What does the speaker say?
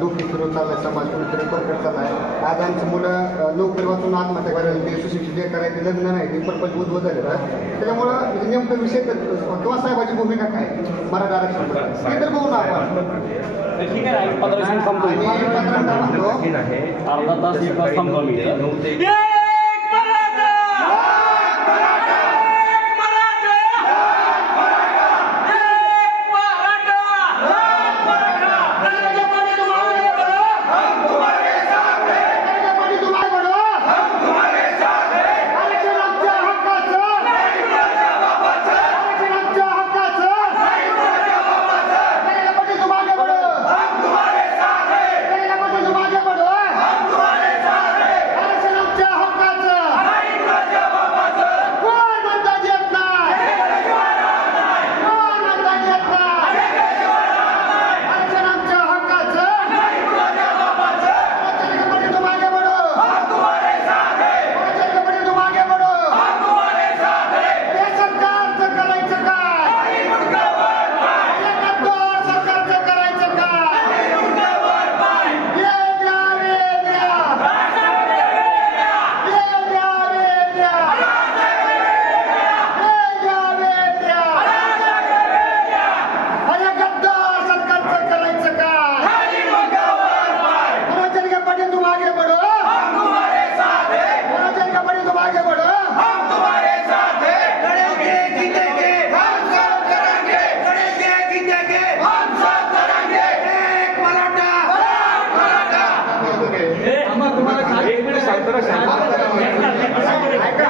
डोकी फिरवून चाललाय समाज कुठेतरी परकट चाललाय. आज आमची मुलं नोकरी वाचून आत्महत्या करायला ते सुशिक्षित जे करायचे लग्न नाही ते परपंच उद्भवत झाले त्याच्यामुळं म्हणजे नेमकं विषय किंवा साहेबाची भूमिका काय मराठा आरक्षण ते तर बघू ना आपण. ठीक आहे 15 मिनिट थांबतो. अर्धा तास 1 तास थांबतो मी. ऐका